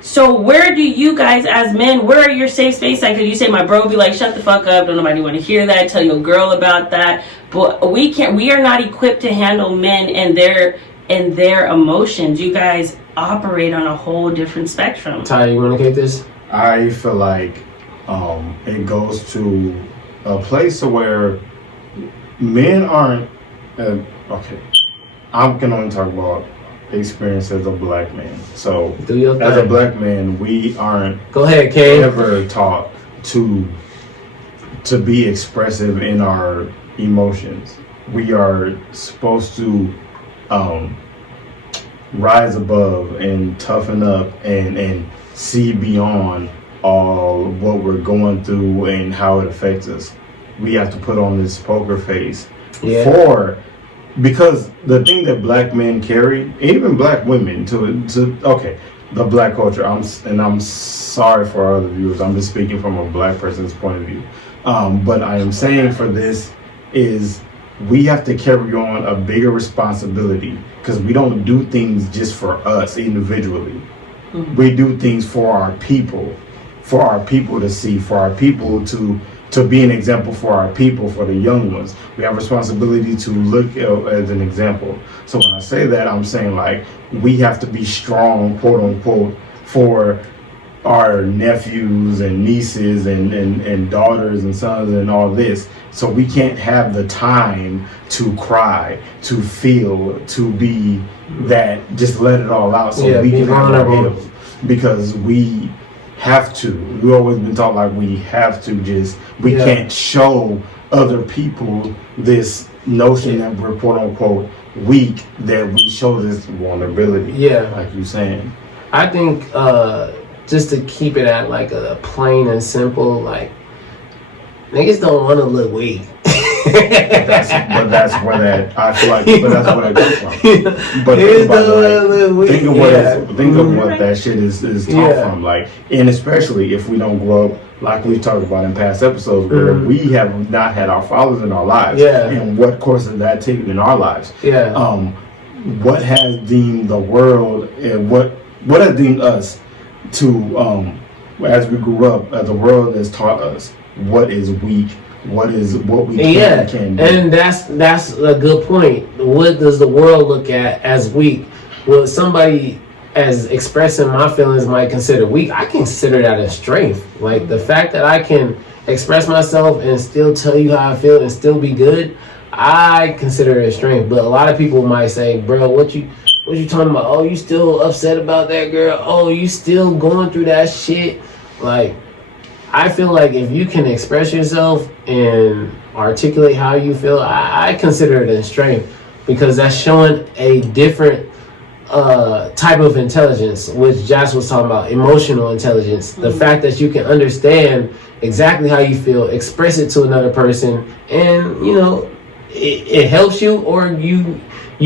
So where do you guys as men, where are your safe space at? Because you say my bro be like, shut the fuck up, don't nobody want to hear that, tell your girl about that. But we are not equipped to handle men and their emotions. You guys operate on a whole different spectrum. Ty, you want to get this? I feel like it goes to a place where men aren't okay. I can only talk about experience as a black man. So as a black man, we aren't ever taught to be expressive in our emotions. We are supposed to rise above and toughen up and see beyond all what we're going through and how it affects us. We have to put on this poker face because the thing that black men carry, even black women, the black culture. I'm sorry for our other viewers. I'm just speaking from a black person's point of view. But I am saying for this is we have to carry on a bigger responsibility, because we don't do things just for us individually. Mm-hmm. We do things for our people to see, for our people to be an example for our people, for the young ones. We have responsibility to look as an example. So when I say that, I'm saying like we have to be strong, quote unquote, for our nephews and nieces and daughters and sons and all this. So we can't have the time to cry, to feel, to be that, just let it all out so we can have our heals, because we have to. We've always been taught like we have to we can't show other people this notion that we're quote unquote weak, that we show this vulnerability. Yeah. Like you saying. I think just to keep it at like a plain and simple, like niggas don't want to look weak. but that's where that I feel like. But that's where that comes from. But think about think of what that shit is taught from. Like, and especially if we don't grow up like we've talked about in past episodes, where we have not had our fathers in our lives. Yeah. And what course has that taken in our lives? Yeah. What has deemed the world and what has deemed us to as we grew up, as the world has taught us what is weak. What we can do. And that's a good point. What does the world look at as weak? What somebody as expressing my feelings might consider weak, I consider that a strength. Like the fact that I can express myself and still tell you how I feel and still be good, I consider it a strength. But a lot of people might say, bro, what you talking about? Oh, you still upset about that girl? Oh, you still going through that shit? Like, I feel like if you can express yourself and articulate how you feel, I consider it a strength, because that's showing a different type of intelligence, which Josh was talking about, emotional intelligence. The fact that you can understand exactly how you feel, express it to another person, and you know it helps you, or you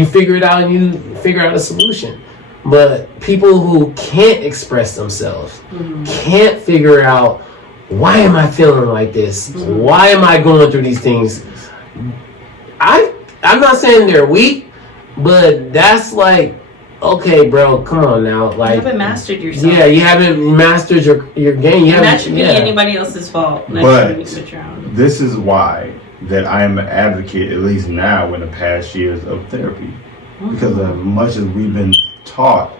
figure it out and you figure out a solution. But people who can't express themselves, can't figure out, why am I feeling like this? Why am I going through these things? I'm not saying they're weak, but that's like, okay, bro, come on now. Like, you haven't mastered yourself. Yeah, you haven't mastered your game. And that should be anybody else's fault. But this is why that I am an advocate, at least now in the past years, of therapy. Because as much as we've been taught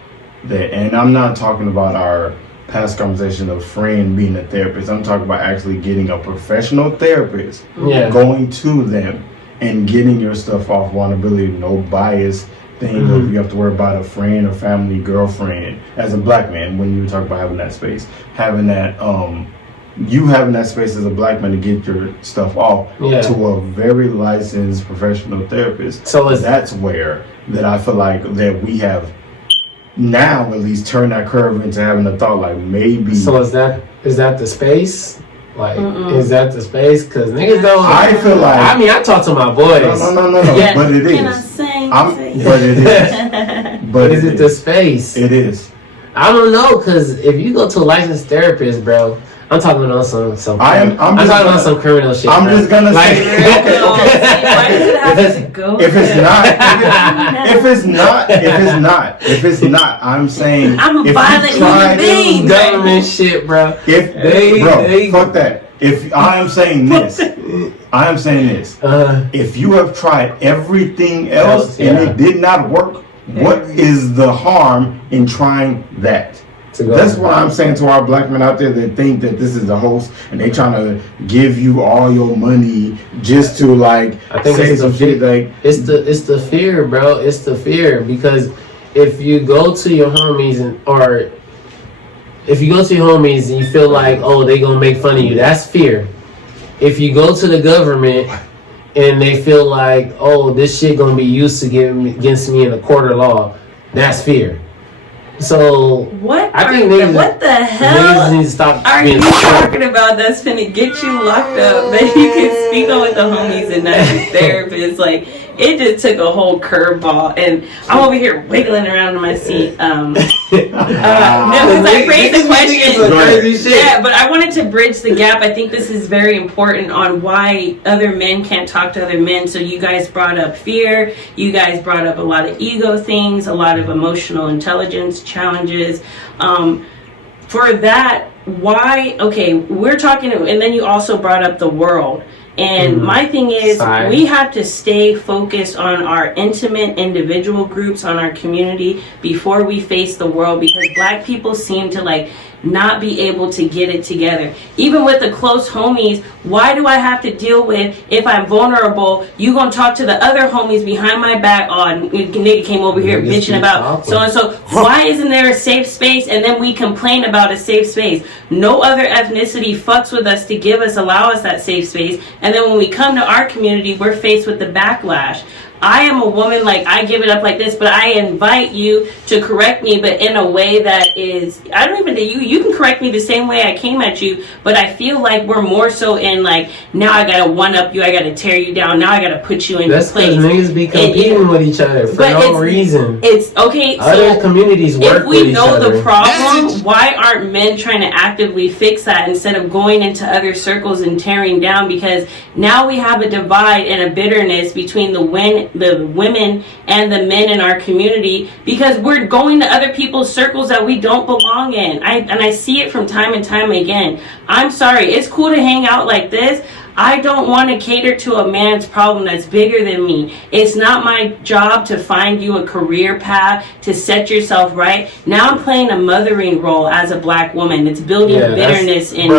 that, and I'm not talking about our past conversation of friend being a therapist, I'm talking about actually getting a professional therapist, going to them and getting your stuff off, vulnerability, no bias thing of you have to worry about a friend or family, girlfriend. As a black man, when you talk about having that space, having that having that space as a black man to get your stuff off to a very licensed professional therapist. So that's where that I feel like that we have now at least turn that curve into having a thought like maybe. So is that the space? Like, is that the space? Because niggas don't. I feel like. I mean, I talk to my boys. No. Yeah, but it is. Can I sing? But it is. But is it the space? It is. I don't know, because if you go to a licensed therapist, bro, I'm talking about some I'm talking about some criminal shit. I'm bro. just gonna say, why does it have to go? If it's not, I'm saying, I'm a violent human being. Government shit, bro. Fuck that. If I am saying this, if you have tried everything else and it did not work, what is the harm in trying that? That's what I'm saying to our black men out there that think that this is the host and they trying to give you all your money just to like say some shit like it's the fear, bro. It's the fear, because if you go to your homies and you feel like, oh, they gonna make fun of you, that's fear. If you go to the government and they feel like, oh, this shit gonna be used to get against me in a court of law, that's fear. So what the hell are you talking about that's finna get you locked up that you can speak on with the homies and not your therapist? Like, it just took a whole curveball, and I'm over here wiggling around in my seat. No, because I raised the question. Yeah, but I wanted to bridge the gap. I think this is very important on why other men can't talk to other men. So you guys brought up fear. You guys brought up a lot of ego things, a lot of emotional intelligence challenges. For that, why? Okay, we're talking, and then you also brought up the world. And my thing is, we have to stay focused on our intimate individual groups, on our community before we face the world, because black people seem to like not be able to get it together. Even with the close homies, why do I have to deal with, if I'm vulnerable, you gonna talk to the other homies behind my back, nigga came over here bitching about so and so. Why isn't there a safe space? And then we complain about a safe space. No other ethnicity fucks with us to allow us that safe space. And then when we come to our community, we're faced with the backlash. I am a woman, like, I give it up like this, but I invite you to correct me, but in a way that is, I don't even, you can correct me the same way I came at you, but I feel like we're more so in, like, now I gotta one-up you, I gotta tear you down, now I gotta put you in your place. That's because niggas be competing with each other for no reason. It's, okay, other so communities work with each other. If we know the problem, why aren't men trying to actively fix that instead of going into other circles and tearing down? Because now we have a divide and a bitterness between the women and the men in our community, because we're going to other people's circles that we don't belong in. I see it from time and time again. I'm sorry, it's cool to hang out like this. I don't want to cater to a man's problem that's bigger than me. It's not my job to find you a career path, to set yourself right. Now I'm playing a mothering role as a black woman. It's building bitterness in me.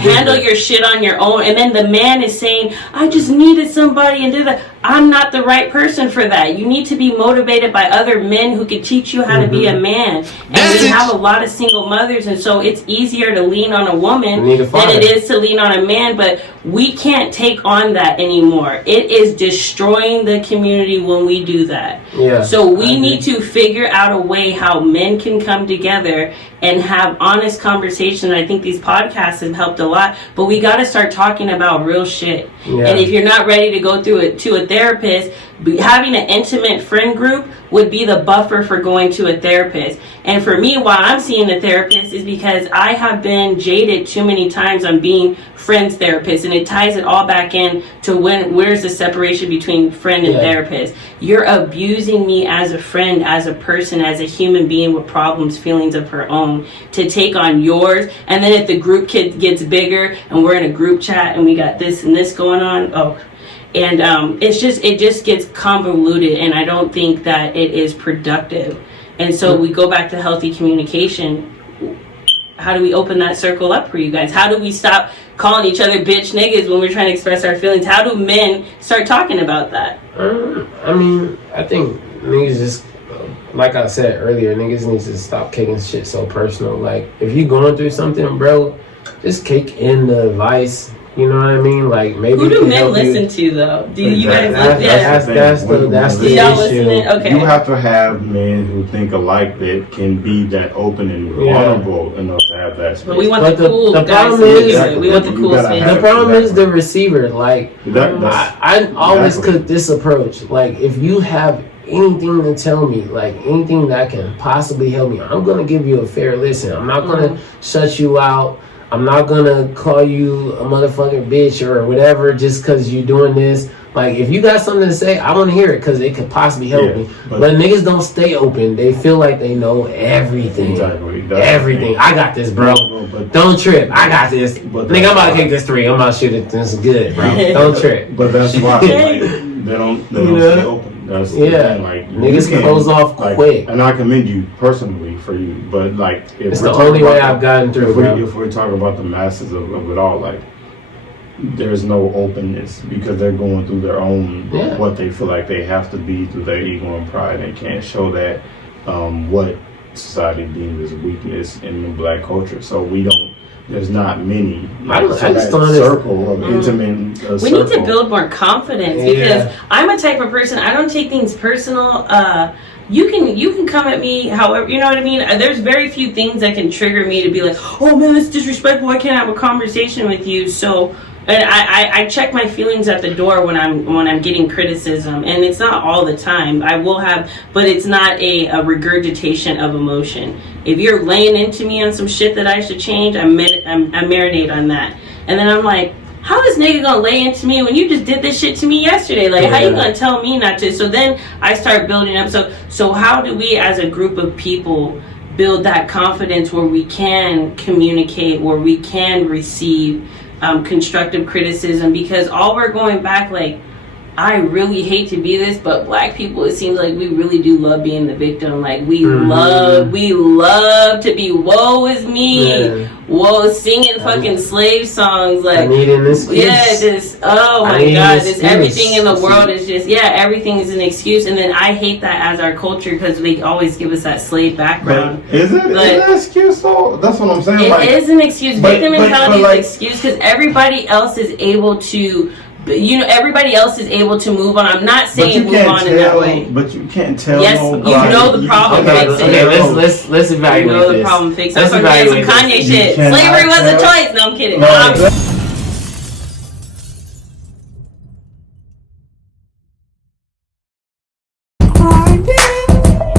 Handle your shit on your own. And then the man is saying, I just needed somebody and did that. I'm not the right person for that. You need to be motivated by other men who can teach you how to be a man. And we have a lot of single mothers, and so it's easier to lean on a woman than it is to lean on a man, but we can't take on that anymore. It is destroying the community when we do that. Yeah, so we need to figure out a way how men can come together and have honest conversations. I think these podcasts have helped a lot, but we got to start talking about real shit. Yeah. And if you're not ready to go through it to a therapist, having an intimate friend group would be the buffer for going to a therapist. And for me, why I'm seeing a therapist is because I have been jaded too many times on being friends therapist, and it ties it all back in to where's the separation between friend and therapist. You're abusing me as a friend, as a person, as a human being with problems, feelings of her own, to take on yours. And then if the group gets bigger and we're in a group chat and we got this and this going on, it just gets convoluted, and I don't think that it is productive. And so we go back to healthy communication. How do we open that circle up for you guys? How do we stop calling each other bitch niggas when we're trying to express our feelings? How do men start talking about that? I mean, I think niggas just, like I said earlier, niggas need to stop kicking shit so personal. Like, if you going through something, bro, just kick in the advice. You know what I mean? Like, maybe who do men listen to, though? Do you guys look at? That's the issue. Okay. You have to have men who think alike that can be that open and vulnerable enough to have that space. But we want the cool guys. We want the cool space. The problem is the receiver. Like, I always cook this approach. Like, if you have anything to tell me, like anything that can possibly help me, I'm gonna give you a fair listen. I'm not gonna shut you out. I'm not gonna call you a motherfucking bitch or whatever just because you're doing this. Like, if you got something to say, I want to hear it because it could possibly help me. But niggas don't stay open. They feel like they know everything. Exactly. Everything. I got this, bro. Don't trip. I got this. Nigga, I'm about to kick this 3. I'm about to shoot it. This is good, bro. Don't trip. But that's why they don't stay open. That's the thing. Like, niggas close off quick. And I commend you personally for you, but like, it's the only way I've gotten through. If we're talking about the masses of it all, like, there's no openness because they're going through their own what they feel like they have to be through their ego and pride. They can't show that what society deems as weakness in the black culture. So we don't. There's not many. I just don't circle of intimate. We need to build more confidence because I'm a type of person. I don't take things personal. You can come at me however, you know what I mean? There's very few things that can trigger me to be like, oh man, that's disrespectful. I can't have a conversation with you. So, and I check my feelings at the door when I'm getting criticism, and it's not all the time. I will have, but it's not a regurgitation of emotion. If you're laying into me on some shit that I should change, I marinate on that, and then I'm like, how is nigga gonna lay into me when you just did this shit to me yesterday? Like, how you gonna tell me not to? So then I start building up. So how do we as a group of people build that confidence where we can communicate, where we can receive constructive criticism? Because all we're going back, like, I really hate to be this, but black people, it seems like we really do love being the victim. Like we love to be woe is me, whoa, singing fucking slave songs. Like I need an excuse. Oh my god, this everything in the world is just everything is an excuse. And then I hate that as our culture because they always give us that slave background. But is it an excuse though? That's what I'm saying. It is an excuse. Victim mentality is an excuse because everybody else is able to. Everybody else is able to move on. I'm not saying move on in that way. But you can't tell. Yes, you know the problem. Fix it. Okay, let's evaluate this. You know the problem. Fix it. I'm some Kanye shit. Slavery was a choice. No, I'm kidding.